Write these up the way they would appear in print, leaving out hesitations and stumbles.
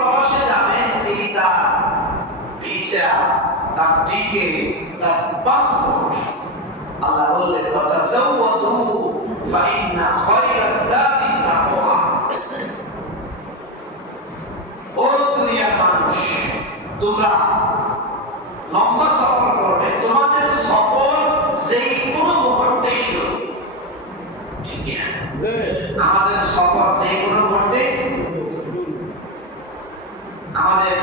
প্রবাসে যাবেন তিনি তার ভিসা, তার টিকিট, তার পাসপোর্ট আল্লাহ বললেন তাযাওয়াদু ফাইন্না খায়রাজ যাদি তাকওয়া। ও দুনিয়ার মানুষ, তোমরা লম্বা সফর করবে, তোমাদের সফর যেই কোনো মুহূর্তে শুরু, ঠিক না? আমাদের সফর যে কোনো মুহূর্তে, আমাদের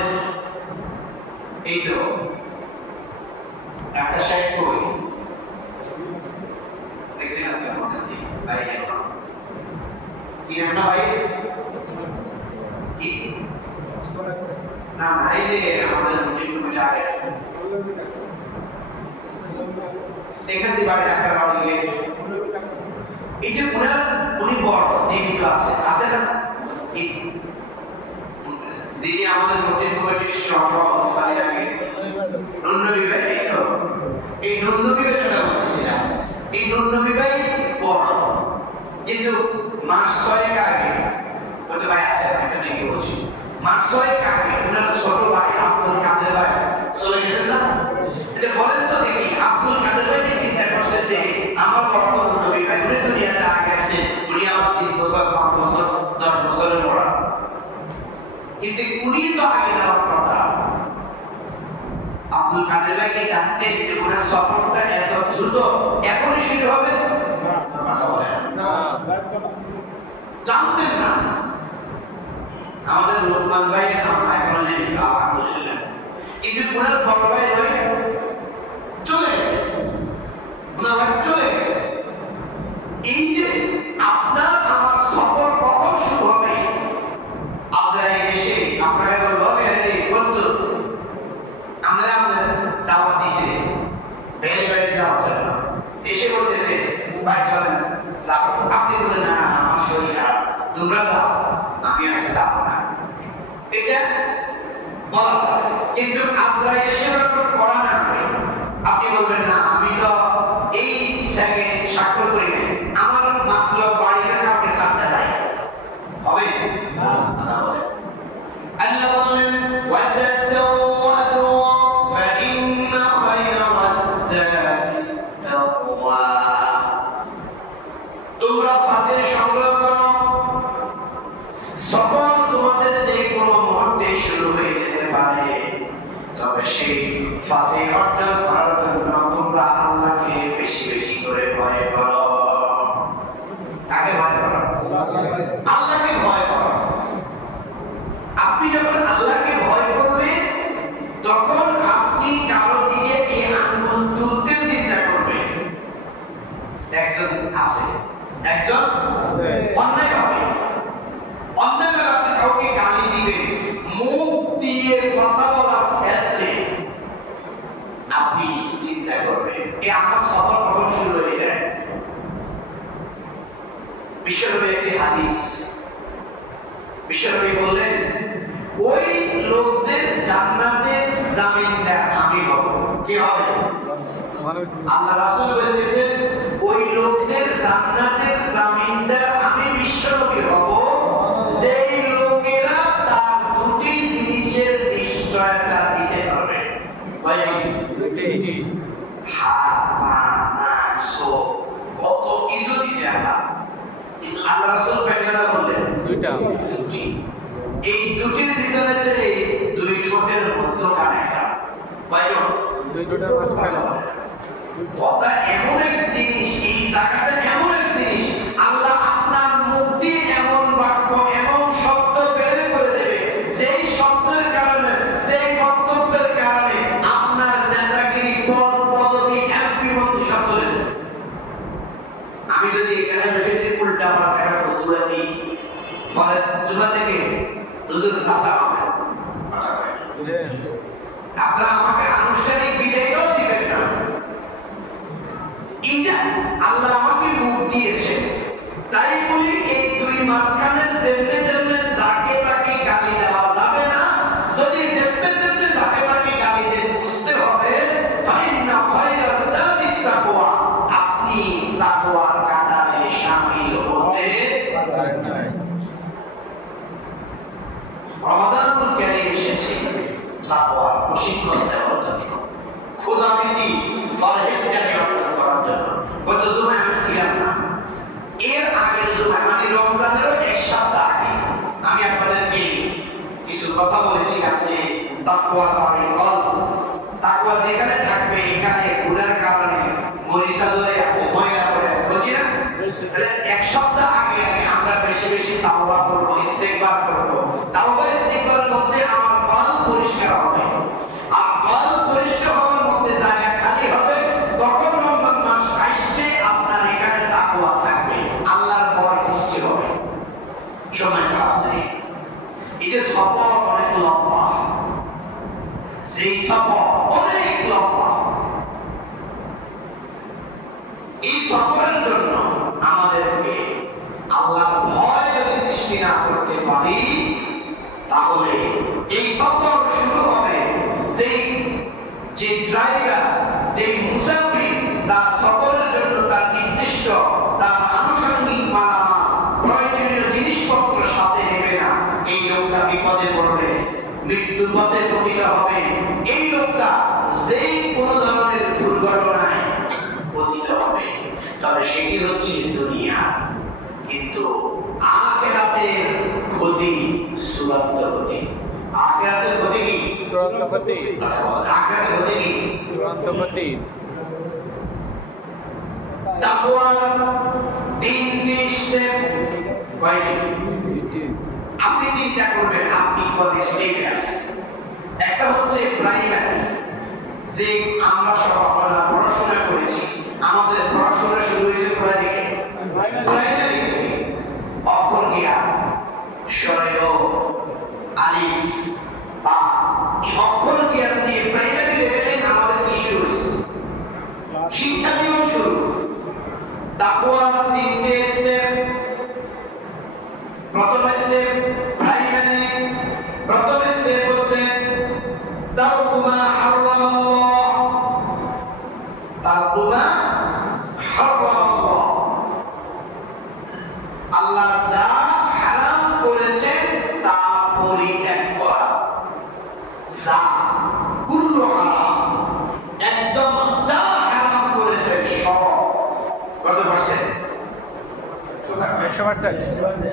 এই তো একটা সাইড কই দেখছি না তো মনে নেই ভাই, কি নামটা ভাই? কি না না, এই যে আমাদের রুটিন কমিটি আগে এখান থেকে বাড়ি ডাক্তার বাড়ি গিয়ে এই যে উনি বড় জীবিত আছে না, যিনি আমাদের রুটিন কমিটির সভাপতি বাড়ি আগে নন্নবী ভাই, এই নন্নবী ভাই যেটা বলতেছিলাম, এই নন্নবী ভাই বড়, কিন্তু মাস 6 আগে হয়তো ভাই আছে, একটা ঠিকই বলছি, মাস 6 আগে উনার ছোট ভাই আব্দুল কাদের ভাই চলে গেছেন না? এটা বলেন তো দেখি, আব্দুল কাদের ভাই কি চিন্তা করছেন যে আমার বড় নবী ভাই উনি দুনিয়াতে আগে আসছে, উনি আমার 3 বছর 5 বছর 10 বছরের বড়, কিন্তু উনি তো আগে যাওয়ার কথা। আব্দুল কাদের ভাই কি জানতেন যে ওনার সফরটা এত দ্রুত এখনই শুরু হবে? কথা বলেন না, জানতেন না। আমাদের লোকমান ভাইয়ের নাম এখনো জানি আলহামদুলিল্লাহ, কিন্তু ওনার বড় ভাই চলে গেছে, ওনার ভাই চলে গেছে। এই যে আপনার আমার সফর কখন শুরু হবে? আজরাইল এসে আপনাকে বলবো প্রস্তুত, আমরা আপনার দাওয়াত দিছে, বের বের দাওয়াত না এসে বলতেছে ভাই চলেন যাও, আপনি বলেন না আমার শরীর খারাপ, তোমরা যাও, আমি আজকে যাবো না, এটা বলা যাবে। কিন্তু আজরাইল এসে করা না করে আপনি বলবেন না আমি তো এই সেকেন্ড স্বাক্ষর করি না, আমার মাত্র বাড়িটা কাউকে সামনে যাই হবে না। আল্লাহ বললেন ওয়াতাযাওয়াদু ফাইন্না খায়রাজ যাদি তাকওয়া, তোমরা ফাতের সংগ্রহ করো, সফর তোমাদের যে কোনো মুহূর্তে শুরু হয়ে যেতে পারে, তবে সেই ফাতে অর্জন করার জন্য তোমরা আল্লাহকে বেশি বেশি করে ভয় করো। কাকে ভয় করো? আল্লাহকে ভয় করো। আপনি যখন আল্লাহকে ভয় করবেন তখন আপনি কারো দিকে এই আঙ্গুল তুলতে চিন্তা করবেন। একজন আছে অন্যায় হবে, আপনি কাউকে গালি দিবেন, মুখ দিয়ে কথা বলার ক্ষেত্রে আপনি চিন্তা করবেন এই আমার সফর কখন শুরু হয়ে যায়। বিশ্বনবী একটি হাদিস, বিশ্বনবী বললেন ওই লোকদের জান্নাতের জামিনদার আমি হব। কি হবে? আল্লাহ রাসূল বলতেছেন ওই লোকদের জান্নাতের জামিনদার আমি বিশ্বনবী হব, সেই লোকেরা তার দুটি জিনিসের নিশ্চয়তা দিতে পারবে। হাত, পা, নাক, চোখ, কত কিছু দিছে আল্লাহ, কিন্তু আল্লাহ রাসূল কয়টা বললেন? দুটি। এই দুটির ভিতরে যে দুই ঠোঁটের মধ্যখানে একটা বাইরে দুই ঠোঁটের মাঝখানে কথা এমন এক জিনিস, এই জায়গাটা এমন এক জিনিস, আল্লাহ আপনার মুখ দিয়ে এমন বাক্য এমন শব্দ বের করে দেবে যেই শব্দের কারণে, যেই বক্তব্যের কারণে আপনার নেতাগিরি, পদ পদবি, এমপি মন্ত্রী সব চলে যাবে। আমি যদি এখানে বসে উল্টা পাল্টা একটা ফতুয়া দিই, ফলে জুমা থেকে হুজুর ভাষা হবে, আপনারা আমাকে আনুষ্ঠানিক বিদায়ও দিবেন না। এটা আল্লাহ আমাকে মুখ দিয়েছে, তাই বলি এই দুই মাঝখানের যেমনে যেমনে যাকে তাকে গালি দেওয়া যাবে না। যদি যেমনে যেমনে যাকে তাকে গালি দিয়ে বুঝতে হবে ফাইন্না খায়রাজ যাদি তাকওয়া, আপনি তাকওয়ার কাতারে শামিল হতে পারেন না। রমাদানুল এসেছি তাকওয়ার প্রশিক্ষণ দেওয়ার জন্য, খোদাভীতি পরহেজগারি অর্জন করার জন্য। গত জুমায় আমি ছিলাম না, এর আগের জুমায় মানে রমজানেরও এক সপ্তাহ আগে আমি আপনাদেরকে কিছু কথা বলেছিলাম যে তাকওয়ার পরে কল, তাকওয়া যেখানে থাকবে এখানে গুনার কারণে মরিচা ধরে আছে, ময়লা পড়ে আছে, বুঝি না? তাহলে এক সপ্তাহ আগে আমরা বেশি বেশি তাওবা করব, ইস্তেগফার করব। তাওবা ইস্তেগফারের মধ্যে আমার কল পরিষ্কার হবে, আর কল পরিষ্কার হওয়ার মধ্যে জায়গা খালি হবে, তখন রমজান মাস আসলে আপনার এখানে তাকওয়া থাকবে, আল্লাহর ভয় সৃষ্টি হবে। সময় আছে, এই যে সফর অনেক লম্বা, সেই সফর অনেক লম্বা, এই সফরের জন্য আমাদেরকে আল্লাহর ভয় যদি সৃষ্টি না করতে পারি, তাহলে এই সফর শুরু হবে যে ড্রাইভার, যে মুসাফির তার সফরের জন্য তার নির্দিষ্ট তার আনুষঙ্গিক মালামাল প্রয়োজনীয় জিনিসপত্র সাথে নেবে না, এই লোকটা বিপদে পড়বে, মৃত্যুর পথে পতিত হবে। এই লোকটা যেই কোনো ধরনের দুর্ঘটনায় পতিত হবে, তবে সেটি হচ্ছে দুনিয়া, কিন্তু আখিরাতের ক্ষতি চূড়ান্ত ক্ষতি। আখিরাতের ক্ষতি কি? চূড়ান্ত ক্ষতি। আখিরাতের ক্ষতি কি? চূড়ান্ত ক্ষতি। তাকওয়ার তিনটি স্টেপ কয়টি? আপনি চিন্তা করবেন আপনি কোন স্টেপে আছেন। একটা হচ্ছে প্রাইমারি, যে আমরা সব আপনারা পড়াশোনা করেছি, আমাদের পড়াশোনা শুরু হয়েছে কোথা থেকে? প্রাইমারি থেকে। অক্ষর জ্ঞান, সরেয়, আলিফ, বা, এই অক্ষর জ্ঞান দিয়ে প্রাইমারি লেভেলে আমাদের কি শুরু হয়েছে? শিক্ষা জীবন শুরু। তাকওয়ার তিনটে স্টেপ। প্রথম স্টেপ প্রাইমারি, প্রথম স্টেপ হচ্ছে তারকু মা হারামাল্লাহ, তারকু মা হারামাল্লাহ, আল্লাহ যা হারাম করেছেন তা পরিত্যাগ করা। যা কুল্লু হারাম, একদম যা হারাম করেছেন সব। কত পার্সেন্ট? 100%।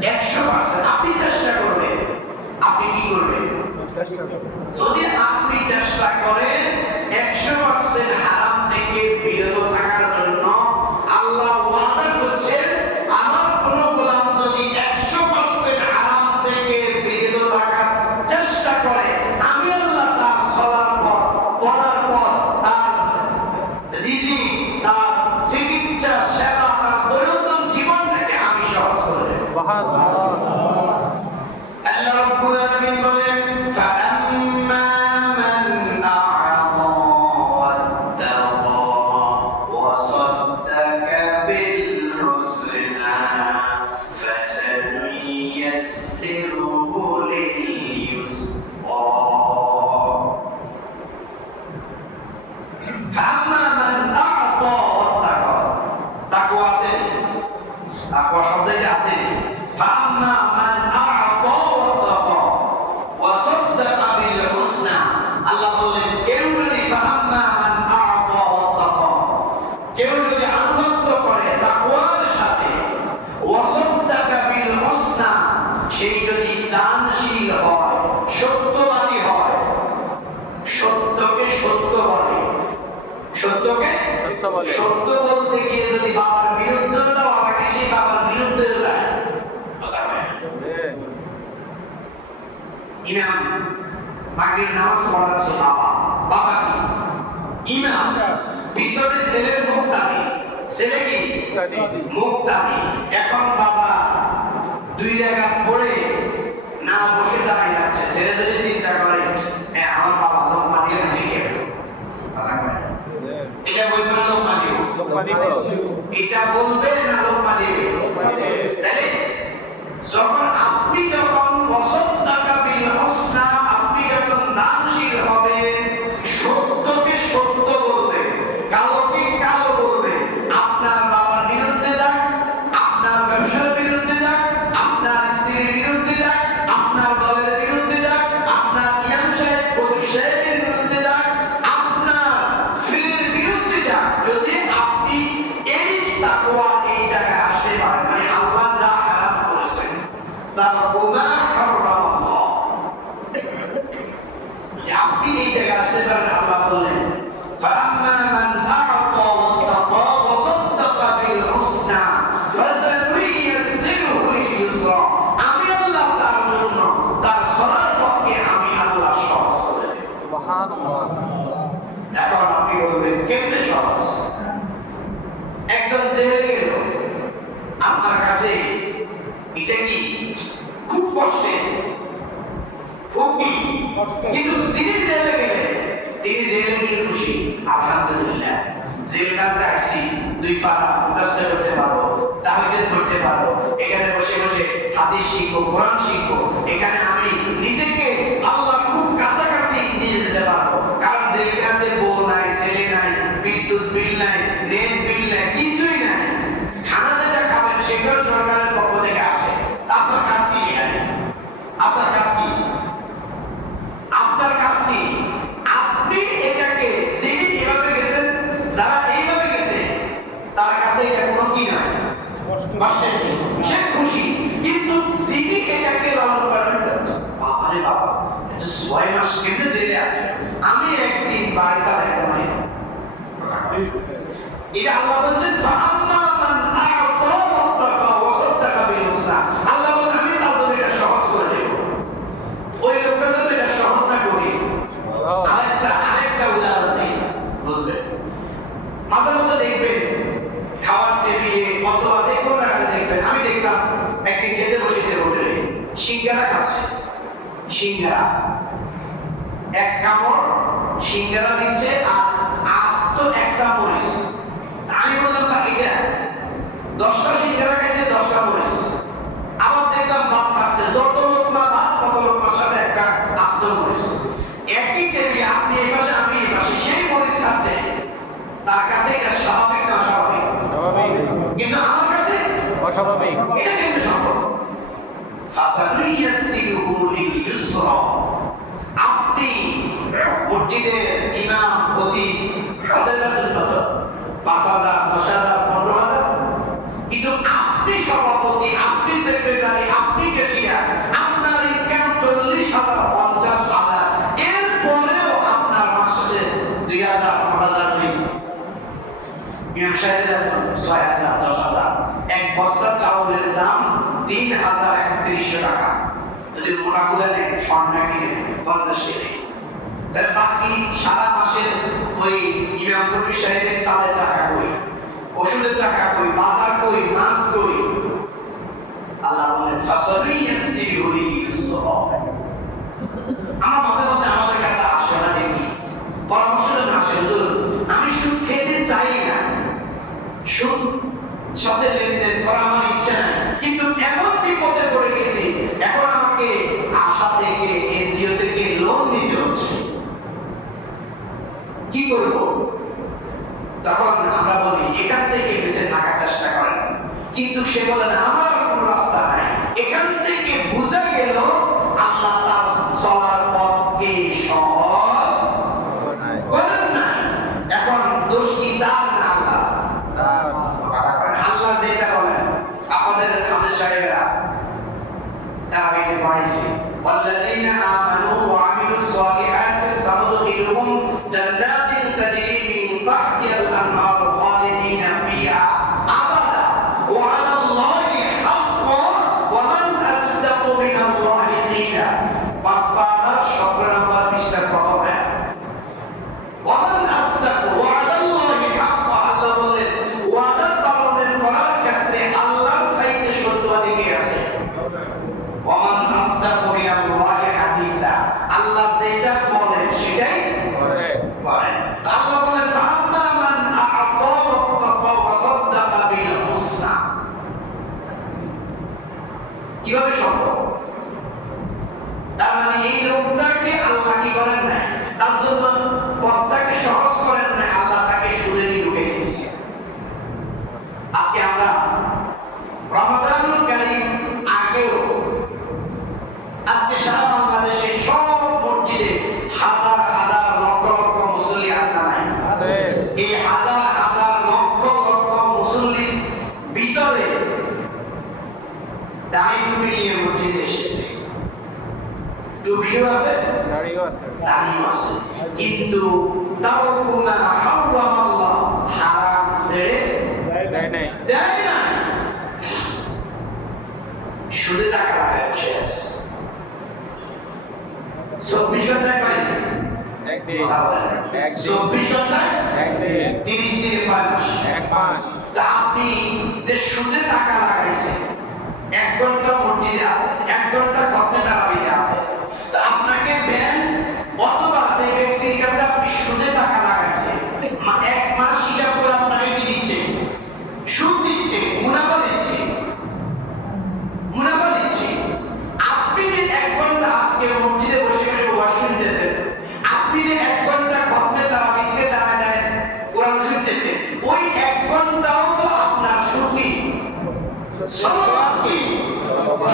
100%। আপনি চেষ্টা করবেন, আপনি কি করবেন? যদি আপনি চেষ্টা করেন 100% হারাম থেকে বিরত থাকার জন্য, আল্লাহ ওয়াদা করছেন আমার কোন গোলাম যদি 100% হারাম থেকে বিরত থাকার চেষ্টা করে, আমি আল্লাহ তার চলার পর, পড়ার পর, তার রিজিক, তার চিকিৎসা, সেবা, তার দৈনন্দিন জীবনটাকে আমি সহজ করে দেব। সুবহানাল্লাহ। আল্লাহ রাব্বুল আলামিন বলেন ফাআম্মা মান আ'তা ওয়াত্তাকা ওয়া সাদ্দাকা বিল হুসনা ফাসানুয়াসসিরুহু লিল ইউসরা। ফাআম্মা মান আ'তা ওয়াত্তাকা, তাকওয়া আছে, তাকওয়া শব্দটা আছে। ফাআম্মা মান আ'তা ওয়াত্তাকা ওয়া সাদ্দাকা বিল হুসনা, আল্লাহ বললেন কেউ যদি ফাআম্মা মান আ'তা ওয়াত্তাকা, কেউ যদি আনুগত্য করে তাকওয়ার সাথে, ওয়া সাদ্দাকা বিল হুসনা, সেই যদি দানশীল হয়, সত্যবাদী হয়, সত্যকে সত্য বলে, সত্যকে সত্য বলে। সত্য বলতে গিয়ে যদি বাবার বিরুদ্ধে দেওয়া লাগে, সেই বাবার বিরুদ্ধে যায়। কথা হয় না? ইমাম মাগরিব নামাজ পড়াচ্ছে বাবা, বাবা কি? ইমাম। পিছনে ছেলের মুক্তাদি, ছেলে কি? মুক্তাদি। এখন বাবা 2 রাকাত পড়ে না বসে দাঁড়ায় যাচ্ছে, ছেলে যদি চিন্তা করে হ্যাঁ আমার বাবা লোকমা দিয়ে না ঠিক আছে, কথা হয় না? এটা বলবে না লোকমা দিব? লোকমা দিব। এটা বলবে না লোকমা দিবে? তাই যখন আপনি যখন ওয়াসাদ্দাকা বিল হুসনা, আপনি যখন দানশীল হবেন, সত্যকে সত্য বলবেন, কালোকে কালো বলবেন, আপনার বাবার বিরুদ্ধে যাক, আপনার ব্যবসার বিরুদ্ধে যাক, আপনার স্ত্রীর বিরুদ্ধে যাক, আপনার দলের বিরুদ্ধে যাক, আপনার ইমাম সাহেব সুবহানাল্লাহ। এখন আপনি বলবেন কেমনে সহজ? একজন জেলে গেল, আপনার কাছে এটা কি খুব কষ্টের? খুব কি? কিন্তু যিনি জেলে গেলেন তিনি জেলে গিয়ে খুশি, আলহামদুলিল্লাহ জেলখানাতে আসছি, 2 পারা মুখস্থ করতে পারবো, তাহজ্জুদ করতে পারবো, এখানে বসে বসে হাদিস শিখবো, কোরআন শিখবো, এখানে আমি নিজেকে আল্লাহর খুব কাছাকাছি নিয়ে যেতে পারবো। কারণ জেলখানাতে বউ নাই, ছেলে নাই, বিদ্যুৎ বিল নাই, রেন্ট বিল নাই, কিছুই নাই। খানা যেটা খাবেন সেগুলো সরকারের পক্ষ থেকে আসে। আপনার কাজ কি সেখানে? আপনার কাজ কি? আপনার কাজ কি? আপনি এটাকে যিনি এভাবে গেছেন, যারা এইভাবে গেছে তার কাছে এটা কোনো কি নয়, কষ্টের নেই, সে খুশি। কিন্তু যিনি এটাকে লালন পালন করছেন, বাবারে বাবা, এটা 6 মাস কেমনে জেলে আছে, আমি একদিন বাড়িতে দেখতে পারি না। এটা আল্লাহ বলছেন ফাআম্মা মান আ'তা ওয়াত্তাকা ওয়া সাদ্দাকা বিল হুসনা। আল্লাহ বলেন আমি তার জন্য এটা সহজ করে দেব। ওই লোকটার জন্য এটা সহজ না করি। আরেকটা উদাহরণ দিই, বুঝবেন? মাঝে মধ্যে দেখবেন খাওয়ার টেবিলে অথবা যে কোনো জায়গায় দেখবেন, আমি দেখলাম একদিন খেতে বসেছে হোটেলে, সিঙ্গারা খাচ্ছে, সিঙ্গারা এক কামড় সিঙ্গারা দিচ্ছে আর আস্ত একটা মরিচ। আমি বললাম বা এটা 10টা সিঙ্গারা খাইছে, 10টা মরিচ। আবার দেখলাম ভাত খাচ্ছে, যত লোকমা ভাত কত লোকমার সাথে একটা আস্ত মরিচ। একই টেবিলে আপনি এই পাশে আমি এই পাশে, সেই মরিচ খাচ্ছে, তার কাছে এটা স্বাভাবিক না অস্বাভাবিক? স্বাভাবিক। কিন্তু আমার কাছে অস্বাভাবিক। এটা কেমনে সম্ভব? ফাসানুইয়াসসিরুহু লিল ইউসরা। আপনি মসজিদের ইমাম, খতিব, তাদের বেতন কত? 5,000, 10,000, 15,000। কিন্তু আপনি সভাপতি, আপনি সেক্রেটারি, আপনি ক্যাশিয়ার, আপনার ইনকাম 40,000, 50,000, এরপরেও আপনার মাসে 2,000, 5,000 নেই। ইমাম সাহেবের বেতন 6,000, 10,000। এক বস্তা চাউলের দাম 3,3100 টাকা। যদি মোটা করে নেন, স্বর্ণা কিনে 50 কেজি, তাহলে বাকি সারা মাসের ওই ইমাম কবির সাহেবের চালের টাকা কই, ওষুধের টাকা কই, বাজার কই, মাছ কই? আল্লাহ বলেন ফাসানুইয়াসসিরুহু লিল ইউসরা। আমার মাঝে মধ্যে আমাদের কাছে আসে, আমরা দেখি পরামর্শ জন্য আসে, হুজুর আমি সুদ খেতে চাই না, সুদ সাথে লেনদেন করা আমার ইচ্ছা নাই, কিন্তু এমন বিপদে পড়ে গেছি, এখন আমাকে আশা থেকে, এনজিও থেকে লোন নিতে হচ্ছে, কি করব? তখন আমরা বলি এখান থেকে বেঁচে থাকার চেষ্টা করেন। কিন্তু সে বলে না, আমার কোনো রাস্তা নাই। এখান থেকে বোঝা গেল আল্লাহ তার চলার পথকে সহজ করেন না। এখন দোষ কি তার না আল্লাহ? আল্লাহ যেটা বলেন, আপনাদের আমাদের সাহেবেরা তারাবিতে পড়াইছে, ওয়াল্লাযীনা আমানু ওয়া আমিলুস সালিহাতি সানুদখিলুহুম জান্নাতিন তাজরি মিন তাহতিহাল আনহার খালিদিনা ফিহা আবাদা ওয়া আলাল্লাহি হাক্কান ওয়া মান আসদাকু মিনাল্লাহি কিলা। 5 পারা 17 নম্বর পৃষ্ঠার প্রথম আয়াত। ওয়া মান আসদাকু ওয়া আলাল্লাহি হাক্কান। আল্লাহ বলেন ওয়াদা পালন করার ক্ষেত্রে আল্লাহর চাইতে সত্যবাদী কে আছে? ওয়া মান আসদাকু মিনাল্লাহি হাদিসা। আল্লাহ যেটা বলেন সেটাই করেন। আল্লাহ বলেন ফাআম্মা মান আ'তা ওয়াত্তাকা ওয়া সাদ্দাকা বিল হুসনা। কিভাবে সম্ভব? তার মানে এই লোকটাকে আল্লাহ কি করেন না, তার জন্য পথটাকে সহজ করেন না, আল্লাহ তাকে সুদে ঢুকে দিচ্ছে। আজকে আমরা রমাদানুল কারীম আগেও আজকে সারা বাংলাদেশে সব মসজিদে হাজার হাজার লক্ষ লক্ষ মুসল্লি আসা নাই। এই হাজার হাজার লক্ষ লক্ষ মুসল্লির ভিতরে দাড়ি টুপি নিয়ে মসজিদে এসেছে, টুপিও আছে, দাড়িও আছে, দাড়িও আছে, কিন্তু তাওকুনা হারামাল্লাহ, হারাম ছেড়ে দেয় নাই। দেয় না, সুদে টাকা লাগায় বসে আছে। 24 ঘন্টায় পাই একদিন। কথা বলেন। একদিন। 24 ঘন্টায় একদিন। 30 দিনে কয় মাস? এক মাস। তা আপনি যে সুদে টাকা লাগাইছেন, 1 ঘন্টা মসজিদে আছে, 1 ঘন্টা খতমে তারাবিতে আছে, তো আপনাকে ব্যাংক অথবা যে ব্যক্তির কাছে আপনি সুদে টাকা লাগাইছেন 1 মাস হিসাব করে আপনাকে কি দিচ্ছে? সুদ দিচ্ছে, মুনাফা দিচ্ছে। মুনাফা দিচ্ছে। আপনি যে 1 ঘন্টা আজকে মসজিদে বসে বসে ওয়াজ শুনতেছেন, আপনি যে 1 ঘন্টা খতমে তারাবিতে দাঁড়ায় কোরআন শুনতেছেন, ওই 1 ঘন্টাও তো আপনার সুদ কি? সালাম কি?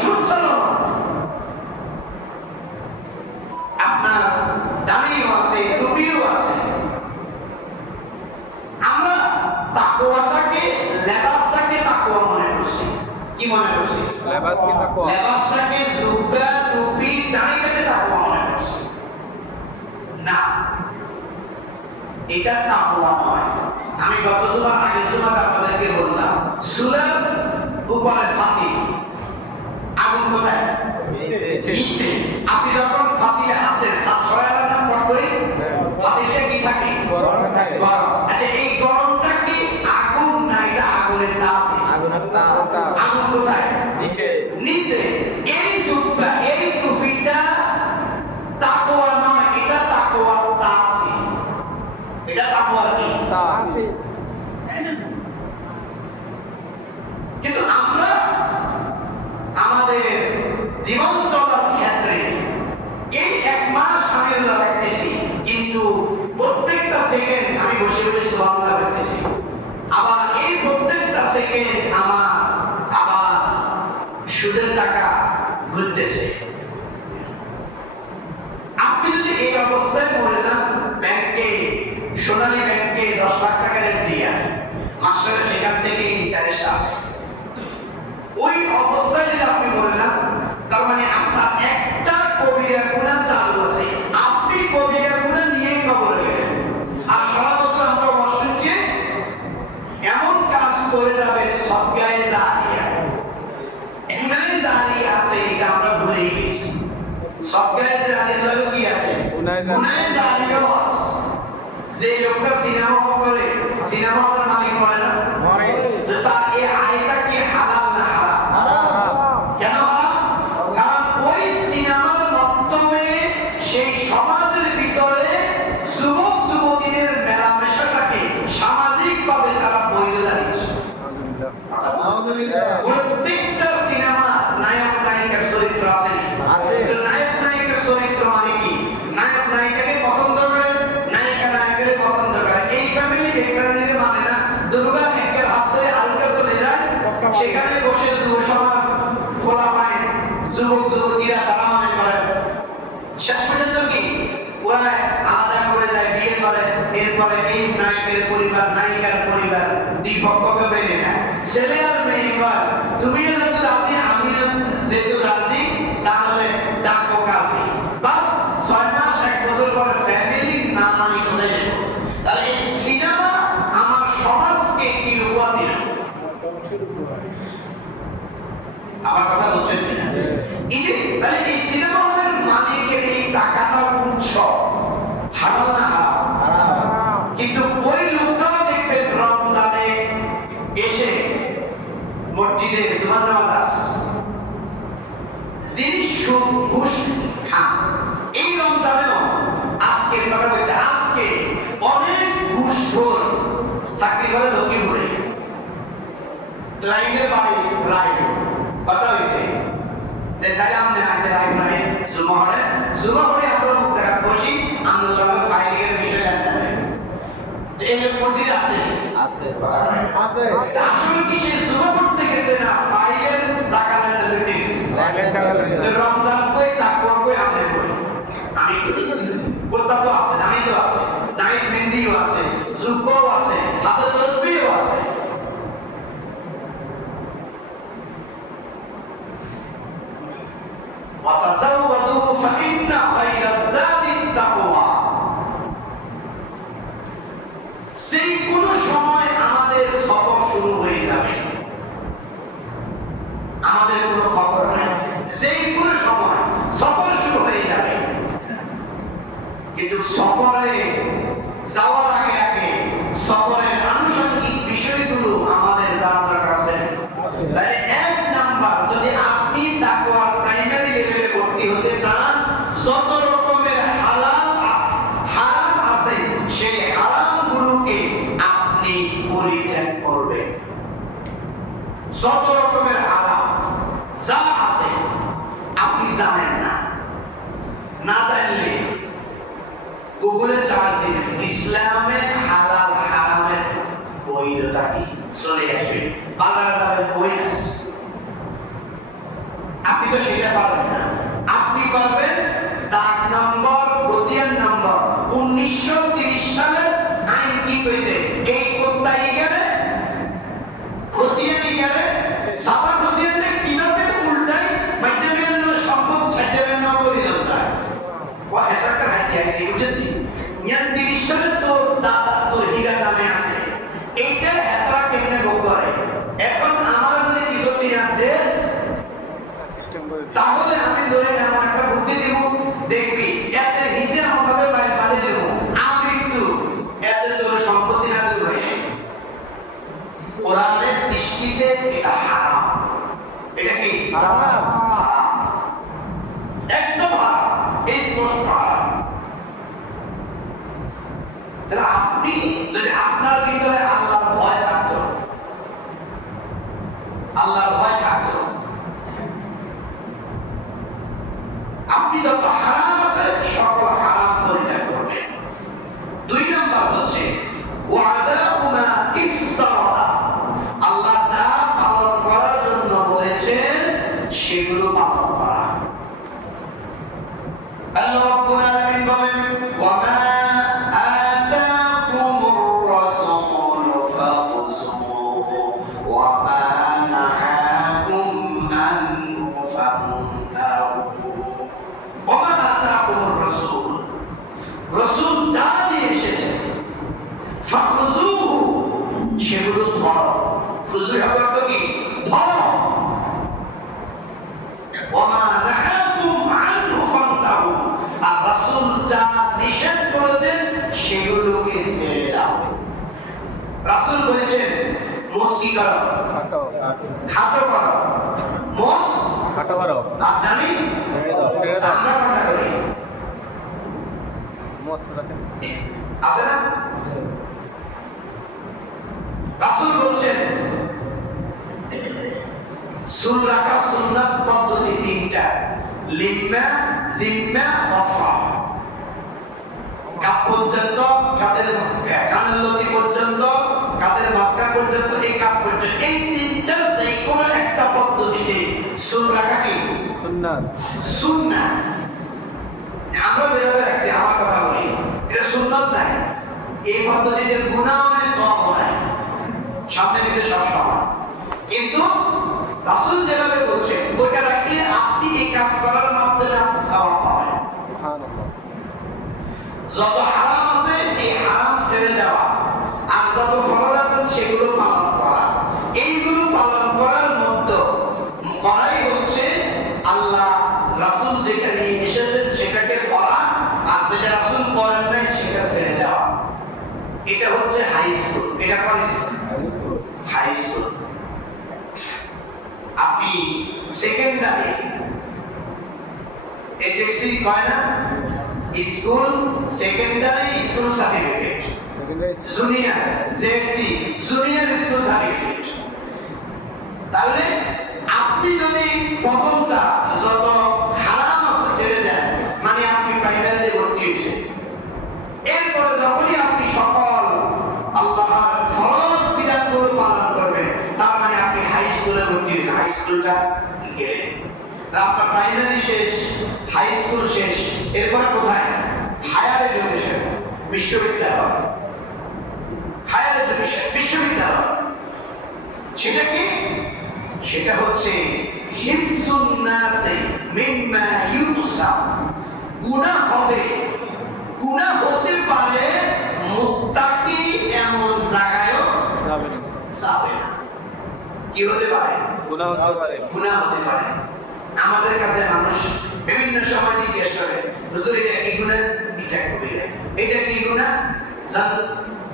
সুদ সালাম। আপনার দাড়িও আছে, টুপিও আছে। আমরা তাকওয়াটাকে, লেবাসটাকে তাকওয়া মনে করছি। কি মনে করছি? লেবাস কি তাকওয়া? লেবাসটাকে, জুব্বা, টুপি, দাড়িটাকে তাকওয়া মনে করছি। না, এটা তাকওয়া নয়। আমি গত জুমার আগের জুমাতে আপনাদেরকে বললাম, চুলের উপরে ফাতি, আগুন কোথায়? নিচে। আপনি যখন ফাতিলে হাত সরাইবার নাম পড়বই, ফাতিলে কি থাকে? গরম থাকে। গরম। আচ্ছা, এই গরমটা কি আগুন না এটা আগুনের তাপ? আগুনের তাপ। আগুন কোথায়? নিচে। নিচে। এই জুব্বা, এই টুপিটা তাকওয়া নয়, এটা তাকওয়ার তাসি। এটা তাকওয়ার কি? তাসি। কিন্তু আমরা আমাদের জীবন চলার ক্ষেত্রে এই 1 মাস আমি রোজা রাখতেছি, কিন্তু প্রত্যেকটা সেকেন্ড আমি বসে বসে সুবহানাল্লাহ করতেছি। আবার এই প্রত্যেকটা সেকেন্ড আমার আবার সুদের টাকা ঘুরতেছে। আপনি যদি এই অবস্থায় মরে যান, ব্যাংকে, সোনালী ব্যাংকে 10 লাখ টাকার এফডিআর, মাসে সেখান থেকে ইন্টারেস্ট আসে। ওই অবস্থায় যদি আপনি মরে যান, তার মানে আপনার একটা কবিরা গুনাহ চালু আছে। আপনি কবিরা গুনাহ নিয়েই কবরে গেলেন। আর সারা বছর আমরা ওয়াজ শুনছি, এমন কাজ করে যাবেন সদকায়ে জারিয়া। গুনাহে জারিয়া আছে, এটা আমরা ভুলেই গেছি। সদকায়ে জারিয়ার লগে কি আছে? গুনাহে জারিয়াও আছে। যে লোকটা সিনেমা হল করে, সিনেমা হলের মালিক বলে না, তো তার এই আয়টা কি হালাল না হারাম? কেন হারাম? কারণ ওই সিনেমার মাধ্যমে সেই সমাজের ভিতরে যুবক যুবতীদের মেলামেশাটাকে সামাজিকভাবে তারা বৈধতা দিচ্ছে। প্রত্যেকটা সিনেমা নায়ক নায়িকার চরিত্র আছে। নায়ক নায়িকার চরিত্র মানে কি? নায়ক নায়িকাকে পছন্দ করে, নায়িকা নায়কের পছন্দ করে। এই ফ্যামিলিকে মানে না। দুর্গা একের হাত ধরে আলুটা চলে যায়, সেখানে বসে যুব সমাজ, ফলাফাই, যুবক যুবতীরা তারা মনে করেন শেষ পর্যন্ত কি ওরা আলাদা করে যায়, বিয়ে করে। এরপরে এই নায়কের পরিবার, নায়িকার পরিবার দুই পক্ষকে মেনে নেয়। ছেলে আর মেয়ে কয়, তুমিও যেহেতু রাজি, আমিও যেহেতু রাজি, তাহলে ডাকো কাজী। বাস 6 মাস 1 বছর পরে ফ্যামিলি না মানি কোথায় যাবো? তাহলে এই সিনেমা আমার সমাজকে কি উপহার দিল? আমার কথা বলছেন কিনা? এই যে তাহলে এই সিনেমা হলের মালিকের এই টাকাটার উৎস হালাল না হারাম? কিন্তু ওই লোকটাও দেখবেন রমজানে এসে মসজিদে জুমার নামাজ যিনি ঘুষ খান, এই রমজানেও আজকের কথা বলছে, আজকে অনেক ঘুষখোর চাকরি করে লক্ষ্মীপুরে, লাইনের বাড়ি লাইন কথা হয়েছে যে তাই আমরা আগে লাইন মানে জুমা হলে আমরা মুখ দেখা বসি, আমরা লগে ফাইলিংয়ের বিষয় জানতে হবে। এই মসজিদ আছে আসলে কি সে জুমা পড়তে গেছে না ফাইলের টাকা লেনদেন করতে গেছে? রমজান কই তাকওয়া কই আমরা করি, আমি কোথা তো আছে, আমি তো আছে, নাইট মেহেন্দিও আছে, জুব্বাও আছে, হাতে তসবিহও আছে। وتزودوا فإن خير الزاد التقوى। সেই কোন সময় আমাদের সফর শুরু হয়ে যাবে, আমাদের কোনো খবর নাই, সেই কোন সময় সফর শুরু হয়ে যাবে। কিন্তু সফরে যাওয়ার আগে আগে সফরের আনুষঙ্গিক বিষয়গুলো আমাদের জানা দরকার আছে। তাহলে এক নাম্বার, যদি আপনি তাকওয়ার প্রাইমারি লেভেলে ভর্তি হতে চান, যত রকমের হালাল হারাম আছে সেই হারামগুলোকে আপনি পরিত্যাগ করবেন। যত রকমের হারাম যা আছে আপনি জানেন না, না জানলে গুগলে চার্জ দিবেন ইসলামের হালাল হারামের বৈধতা কি, চলে আসবে। বাজারে যাবেন বই আছে, আপনি তো সেটা পারবেন না। আপনি পারবেন দাগ নম্বর, খতিয়ান নম্বর 1930 সালের আইন কি কইছে, এই কোত্তাই গেলে খতিয়ানি গেলে সাবা খতিয়ানে কিভাবে উল্টাই মাইজামের নামে সম্পদ ছাইজামের নাম করে যায়। ও এসরকার হাসি হাসি বুঝেছি 39 সালে তো দাদা তোর হীরা নামে আছে, এইটা হেতরা কেমনে ভোগ করে। এখন আমার যদি কিছু দেশ সিস্টেম করে তাহলে আমি ধরে এমন একটা বুদ্ধি দিব, দেখবি এতে হিসে আমাকে বাইরে বাড়ি দেব, আমি একটু এতে তোর সম্পত্তি না দেব। কোরআনের দৃষ্টিতে এটা হারাম। এটা কি হারাম। হারাম, একদম হারাম, এই স্পষ্ট হারাম। তাহলে আপনি যদি আপনার ভিতরে আল্লাহর ভয় থাকতো, আল্লাহর ভয় থাকতো, আপনি যত হারাম আছে সকল হারাম পরিত্যাগ করবেন। 2 নাম্বার হচ্ছে ওয়াদাউ মা ইফতারা, আল্লাহ যা পালন করার জন্য বলেছেন সেগুলো পালন করা। আল্লাহ রাব্বুল আলামিন বলেন ওয়া মা আতাকুমুর রাসূলু ফাখুযুহু ওয়া মা নাহাকুম আনহু ফান্তাহু। ওমা আতাকুমুর রাসূল, রাসূল যা নিয়ে এসেছেন, ফাখুযুহু সেগুলো ধরো। খুজু অর্থ কি? ধরো। ওমা নাহাকুম আনহু ফান্তাহু, আর রাসূল যা নিষেধ করেছেন সেগুলোকে ছেড়ে দাও। রাসূল বলেছেন মোস কি করো? খাটো করো। মোস খাটো করো, আর দাড়ি ছেড়ে দাও, ছেড়ে দাও। আমরা কোনটা করি? মস্ত রাখেন। আছে না? রাসূল বলছেন চুল রাখা সুন্নাত পদ্ধতি 3টা, লিম্মা, জিম্মা, ওয়াফা। কাপ পর্যন্ত, কানের লতি পর্যন্ত, কাদের মাঝখান পর্যন্ত, এই কাপ পর্যন্ত, এই 3টা যে কোনো একটা পদ্ধতিতে চুল রাখা কি সুন্নাত। সুন্নাত। আমরা যেভাবে রাখছি, আমার কথা বলি, এটা সুন্নাত নাই। এই পদ্ধতিতে গুনাহ নেই, সওয়াব নাই, সামনে নিচে সব সমান। কিন্তু রাসূল যেভাবে বলছেন ওইটা রাখলে আপনি এই কাজ করার মাধ্যমে আপনি সওয়াব পাবেন। সুবহানাল্লাহ। যত হারাম আছে এই হারাম ছেড়ে দেওয়া, আর যত ফরজ আছে সেগুলো পালন করা। এইগুলো পালন করার মধ্যে করাই হচ্ছে আল্লাহ রাসূল যেটা নিয়ে এসেছেন সেটাকে করা, আর যেটা রাসূল করেন নাই সেটা ছেড়ে দেওয়া। এটা হচ্ছে হাই স্কুল। এটা কোন স্কুল? High school. আপনি সেকেন্ডারি এইচএসসি কয় না, school secondary school certificate, secondary junior JSC junior school certificate. তাহলে আপনি যদি প্রথমটা যত হারাম আছে ছেড়ে দেন, মানে আপনি প্রাইমারিতে ভর্তি হয়েছেন, এরপরে যখনই আপনি সকল আল্লাহর ফরজ বিধানগুলো পালন করবেন, তার মানে আপনি হাই স্কুলে ভর্তি হয়েছেন। হাই স্কুলটা গেলেন, আপনার প্রাইমারি শেষ, হাই স্কুল শেষ, এরপর কোথায়? হায়ার এডুকেশন, বিশ্ববিদ্যালয়। হায়ার এডুকেশন, বিশ্ববিদ্যালয়। সেটা কি? সেটা হচ্ছে হিফজুন নাসি মিম্মা ইউসাব। গুনাহ হবে, গুনাহ হতে পারে, মুত্তাকি এমন জায়গায়ও যাবে না। যাবে না। কি হতে পারে? গুনাহ হতে পারে। গুনাহ হতে পারে। আমাদের কাছে মানুষ বিভিন্ন সময় জিজ্ঞেস করে, হুজুর এটা কি গুনাহ? এটা কবিরা। এটা কি গুনাহ? জান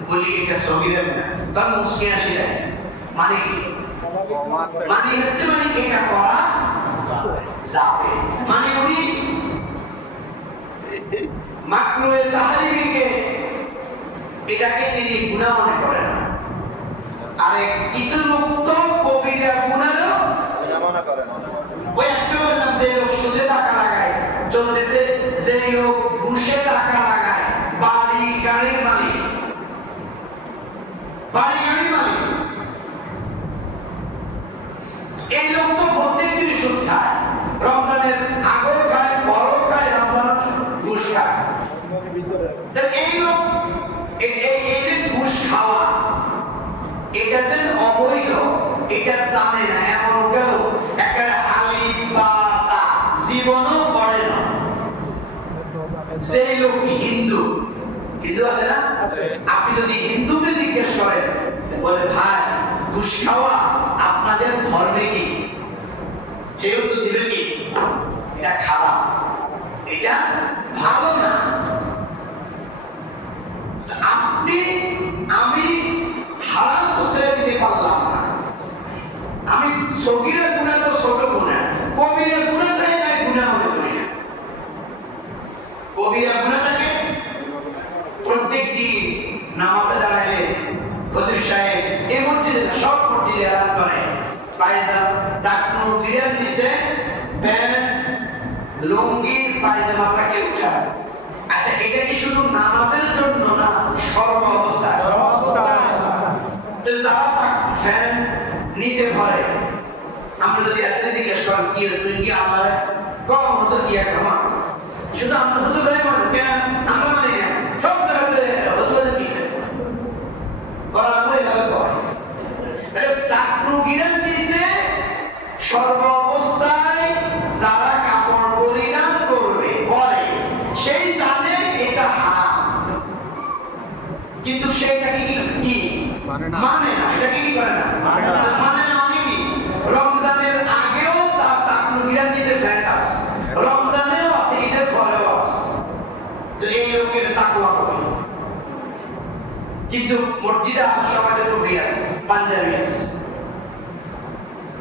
বলি এটা সগীরা গুনাহ। তখন মুসকে আসি যায়। মানে কি? মানে হচ্ছে মানে এটা করা যাবে। মানে উনি মাকরুহে তাহরিমিকে এটাকে তিনি গুনাহ মনে করেন না। আর কিছু লোক তো কবিরা গুনাহও মনে করেন। ওই একটা বললাম যে লোক সুদে টাকা লাগায় চলতেছে, যে লোক ঘুষে টাকা লাগায়, বাড়ি গাড়ির মালিক, বাড়ি গাড়ির মালিক, এই লোক তো প্রত্যেক দিন সুদ খায়, রমজানের আগেও খায়, পরও খায়, রমজানের ঘুষ খায়। এই লোক এই যে ঘুষ খাওয়া এটা যে অবৈধ এটা জানে না, এমন কেউ একটা আলিম বা জীবনও করে না। সেই লোক হিন্দু, হিন্দু আছে না? আপনি যদি হিন্দুকে জিজ্ঞেস করেন, বলে ভাই ঘুষ খাওয়া আপনাদের ধর্মে কি, কেউ তো দিবে কি এটা খারাপ, এটা ভালো না। আপনি আমি হারাম তো ছেড়ে দিতে পারলাম না, আমি সগীরা গুনাহ তো ছোট গুনাহ, কবিরা গুনাহটাই তাই গুনাহ মনে করি না। কবিরা গুনাহটাকে প্রত্যেক দিন নামাজে দাঁড়াইলে খতিব সাহেব এই মসজিদে সব মসজিদে এলান করে পায়জামা টাকনু বিরান নিচে প্যান্ট লুঙ্গি পায়জামা থাকে উঠায়। আচ্ছা এটা কি শুধু নামাজের জন্য না সর্ব অবস্থায়? যারা ফ্যান নিচে ভরে, আমরা যদি এত জিজ্ঞেস করেন কি তুই কি আমার কম হতো কি একটা শুধু আমরা হুজুর ভাই মানে কেন আমরা মানি না, সব জায়গাতে হুজুরের কি ওরা করে যাবে কয় টাকনু গিরান নিচে সর্ব অবস্থায় যারা কাপড় পরিধান করবে করে সেই জানে এটা হারাম, কিন্তু সেটাকে কি মানে না, এটাকে কি করে না, মানে না। মানে কি রমজানের আগেও তার টাকনু গিরান নিচে ফ্যাট আছে, রমজানেও আছে, ঈদের পরেও আছে। তো এই লোকের তাকওয়া কই? কিন্তু মসজিদে আসার সময় টুপি আছে, পাঞ্জাবি আছে,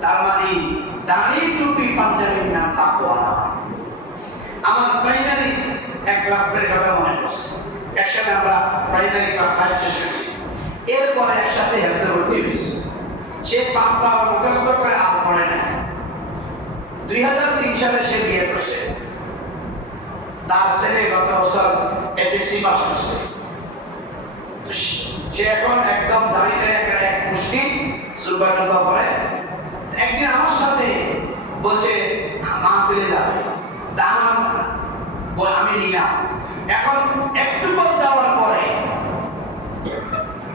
তার মানে দাড়ি টুপি পাঞ্জাবির নাম তাকওয়া না। আমার প্রাইমারি এক ক্লাসের কথা মনে পড়ছে, একসাথে আমরা প্রাইমারি ক্লাস 5 শেষ করছি, এরপরে একসাথে হেফজে ভর্তি হয়েছি। সে 5 বার মুখস্থ করে আর পড়ে না। 2003 সালে সে বিয়ে করছে, তার ছেলে গত বছর এইচএসসি পাস করছে। সে এখন একদম দাঁড়িয়ে এক মুষ্টি সুরবা টুরবা পরে। একদিন আমার সাথে বলছে মাহফিলে যাবে, দাম আমি নিলাম। এখন একটু পর যাওয়ার পরে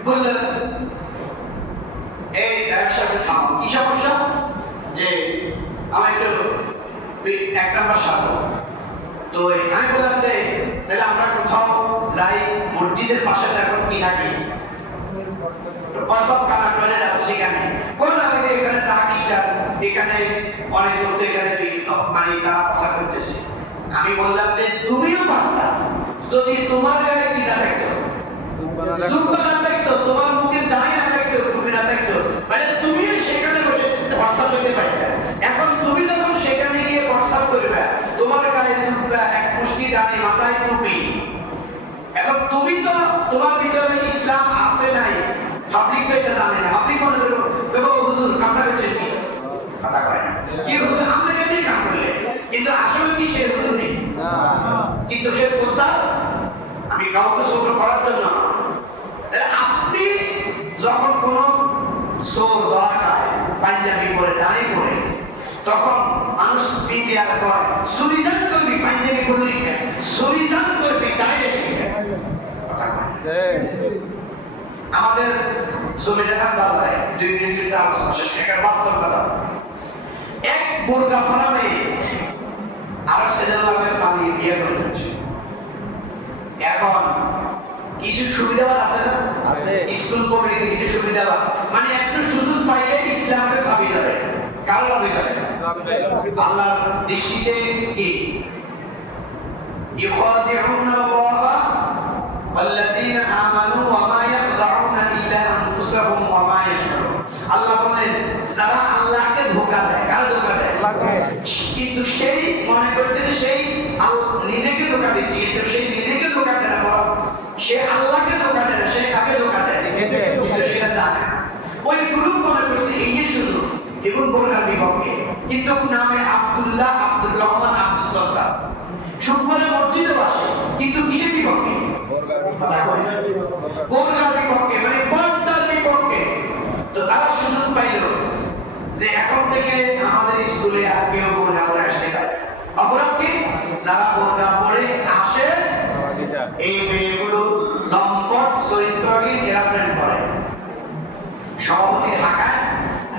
বললেন এই ব্যবসাকে থাম, কি সমস্যা? যে আমার একটু 1 নাম্বার সাথে। তো আমি বললাম যে তাহলে আমরা কোথাও যাই, মসজিদের পাশে এখন কি থাকি প্রসব খানা টয়লেট আছে সেখানে, কোন আমি এখানে টাকিস্টার এখানে অনেক লোক এখানে মানে তারা প্রসাব করতেছে। আমি বললাম যে তুমিও পারতা যদি তোমার গায়ে কি না থাকতো, জুব্বা না থাকতো, তোমার মুখে দাঁড়িয়ে না থাকতো, টুপি না থাকতো, মানে তুমিও সেখানে বসে প্রসাব করতে পারতে। এখন তুমি যখন সেখানে গিয়ে প্রসাব করবে, তোমার গায়ে জুব্বা, এক মুষ্টি দাড়ি, মাথায় টুপি, এখন তুমি তো তোমার ভিতরে ইসলাম আছে নাই, পাবলিক তো এটা জানে না। পাবলিক মনে করো দেখো হুজুর কামটা করছে কি কথা কয় না, কি হুজুর আমরা কেন কাম করলে, কিন্তু আসলে কি সে হুজুর নেই, কিন্তু সে বলতা আমি কাউকে ছোট করার জন্য। আপনি যখন কোন চোর ধরা খায় পাঞ্জাবি পরে দাঁড়িয়ে পড়ে, তখন মানুষ পিটিআর কয় সুরিজান করবি, পাঞ্জাবি পড়লি সুরিজান করবি দাঁড়িয়ে কথা কয়। আমাদের জমিদার বাজারে 2 মিনিটের আলোচনা শেষ, একটা বাস্তব কথা। এক বোরকা ফারামে আর সেজন্যে পালিয়ে বিয়ে করে ফেলেছে। এখন কিছু সুবিধা আছে না, আছে স্কুল কমিটিতে কিছু সুবিধা, মানে একটু সুযোগ পাইলে ইসলামকে চাবি ধরে, কারো চাবি ধরে আল্লাহর দৃষ্টিতে কি ইখাদিউনা আল্লাহ কিন্তু সেই মনে করতেছে সেই নিজেকে ধোঁকা দিচ্ছে, কিন্তু সেই নিজেকে ধোঁকা দেয় না, বরং সে আল্লাহকে ধোঁকা দেয় না, সে কাকে ধোঁকা দেয় কিন্তু সেটা জানে না। ওই গ্রুপ মনে করছে এই যে শুধু এবং বোরখার বিপক্ষে, কিন্তু নামে আব্দুল্লাহ, আব্দুর রহমান, আব্দুল সত্তার, শুক্রবারে মসজিদে বসে, কিন্তু কিসের বিপক্ষে? বোরখার বিপক্ষে, মানে পর্দার বিপক্ষে। তো তারা সুযোগ পাইল যে এখন থেকে আমাদের স্কুলে আর কেউ বোরখা পরে আসতে পারে। অপরাধ কি? যারা বোরখা পরে আসে এই মেয়েগুলো লম্পট চরিত্রহীন, এরা প্রেম করে। সভাপতি ঢাকায়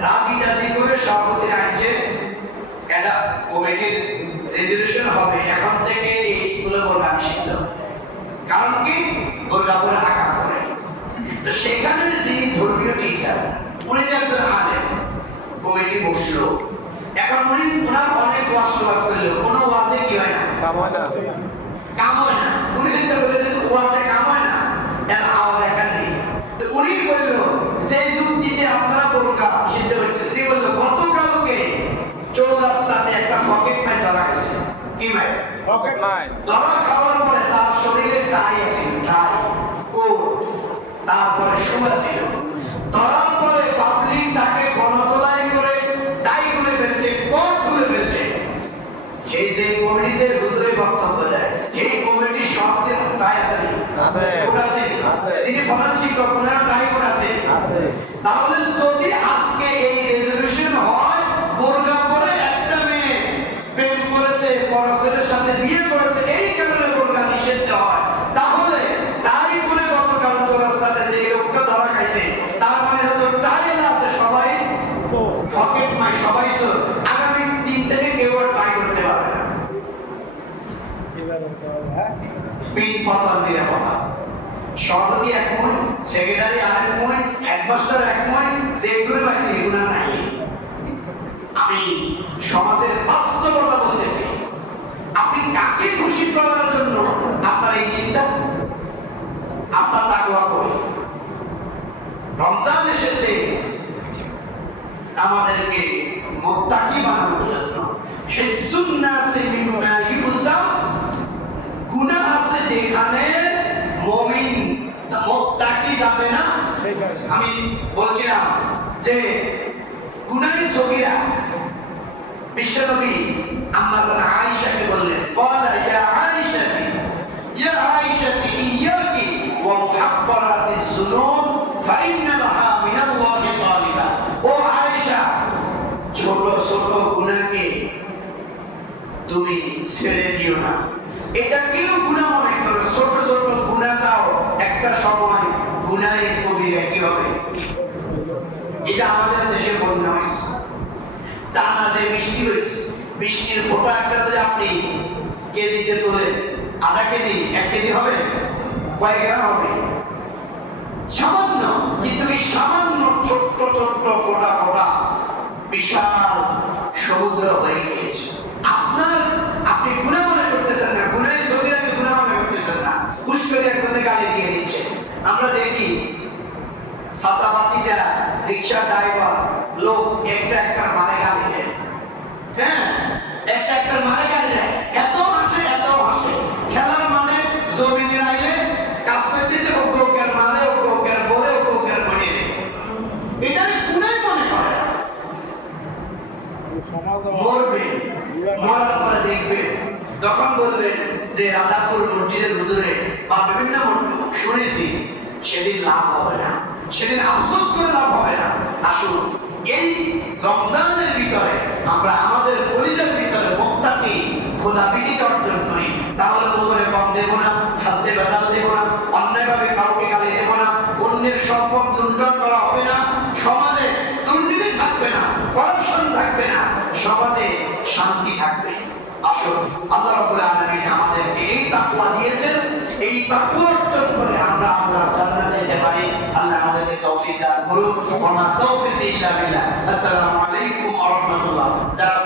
রাজি টাজি করে সভাপতি আনছে, এটা কমিটির রেজুলেশন হবে এখন থেকে এই স্কুলে বোরখা নিষিদ্ধ। কারণ কি? বোরখা পরে আকাম করে। তো সেখানে যিনি ধর্মীয় টিচার, উনি যে একজন আলেম, কমিটি বসলো, এখন উনি ওনার অনেক ওয়াজ করলো, কোনো ওয়াজে কি হয় না, কাম হয় না। উনি চিন্তা করলেন যে ওয়াজে কাম হয় না, এর আওয়াজ এখান নেই। তো উনি বললো যে যুক্তিতে আপনারা বোরখা নিষিদ্ধ করতেছেন, তিনি বললো গতকালকে চৌরাস্তাতে একটা পকেট মাইর ধরা গেছে। কি মাইর? পকেট মাইর ধরা খাওয়ার পরে তার শরীরে টাই আছে, টাই, কোট, তারপরে শোয়া ছিল। ধরার পরে পাবলিক তাকে গণতলায় করে টাই খুলে ফেলছে, কোট খুলে ফেলছে। এই যে কমিটিতে হুজুরে বক্তব্য দেয়, এই কমিটির সভাপতির টাই আছে, যিনি প্রধান শিক্ষক ওনার টাই কোট আছে। তাহলে যদি আজকে এই রেজলিউশন হয় বোরখা পরে একটা মেয়ে প্রেম করেছে, পরশের সাথে বিয়ে করেছে, এই কারণে বোরখা নিষিদ্ধ হয়, তাহলে টাই পরে গতকাল চৌরাস্তাতে যে লোকটা ধরা খাইছে, তার মানে হয়তো টাই আছে সবাই পকেট মাই, সবাই চোর। আগামী 3 থেকে কেউ আর টাই করতে পারবে না। স্পিন পতন দিয়ে কথা, সভাপতি এক মন, সেক্রেটারি আরেক মন, হেডমাস্টার এক মন, যেগুলো পাইছে এগুলো নাই। আমি সমাজের বাস্তবতা বলতেছি। আপনি কাকে খুশি করার জন্য আপনার এই চিন্তা? আপনার তাকওয়া কই? রমজান এসেছে আমাদেরকে মুত্তাকি বানানোর জন্য। হিফজুন নাসি মিম্মা ইউসাম, গুনাহ আছে যেখানে মুমিন মুত্তাকি যাবে না। আমি বলছিলাম যে গুনাহে সগীরা বিশ্বনবী আম্মা জান আয়েশাকে বললেন, ক্বালা ইয়া আয়েশাতি, ইয়া আয়েশাতি ইয়াকি ওয়া মুহাক্কারাতিজ যুনুব ফাইন্না লাহা মিনাল্লাহি তালিবা। ও আয়েশা, ছোট ছোট গুনাহকে তুমি ছেড়ে দিও না। এটা কেউ গুনাহ মনে করো, ছোট ছোট গুনাহটাও একটা সময় গুনাহে কবিরা কি হবে। এটা আমাদের দেশে বন্যা হয়েছে, টানা যে বৃষ্টি হয়েছে, বৃষ্টির ফোঁটা একটা যদি আপনি কেজিতে তোলে, আধা কেজি, 1 কেজি হবে, কয় গ্রাম হবে? সামান্য। কিন্তু এই সামান্য ছোট্ট ছোট্ট ফোঁটা ফোঁটা বিশাল সমুদ্র হয়ে গিয়েছে। আপনি গুনাহ মনে করতেছেন না, গুনাহে সগীরাকে গুনাহ মনে করতেছেন না, হুশ করে একজনে গালি দিয়ে দিচ্ছে। আমরা দেখি সাতাবাতি যারা রিক্সা ড্রাইভার লোক একটা মানে গালি দেয়, হ্যাঁ, একটা মানে গালি দেয়, এত হাসে। খেলার মানে জমিনের আইলে কাজ করতেছে, অজ্ঞের মানে, অজ্ঞের বলে, অজ্ঞের মনে, এটা গুনাহ মনে করে না। মরবে, মরার পরে দেখবেন, তখন বলবেন যে রাধাপুর মসজিদের হুজুরে বা বিভিন্ন শুনেছি, সেদিন লাভ হবে না, সেদিন আফসোস করে লাভ হবে না। আসুন এই রমজানের ভিতরে আমরা আমাদের পরিবার ভিতরে মুত্তাকি খোদাবিদিকে অর্জন করি, তাহলে ওজনে কম দেব না, খাদ্যে ভেজাল দেব না, অন্যায়ভাবে কাউকে গালি দেব না, অন্যের সম্পদ লুণ্ঠন করা হবে না, সমাজে দুর্নীতি থাকবে না, করাপশন থাকবে না, সমাজে শান্তি থাকবে। আসুন আল্লাহ রাব্বুল আলামিন আমাদেরকে এই তাকওয়া দিয়েছেন, এই তাকওয়া অর্জন করে আমরা আল্লাহর জান্নাতে যেতে পারি। আল্লাহ আমাদেরকে তৌফিক দান করুন। ওয়া মা তাওফীকি ইল্লা বিল্লাহ। আসসালামু আলাইকুম ওয়া রাহমাতুল্লাহ। যারা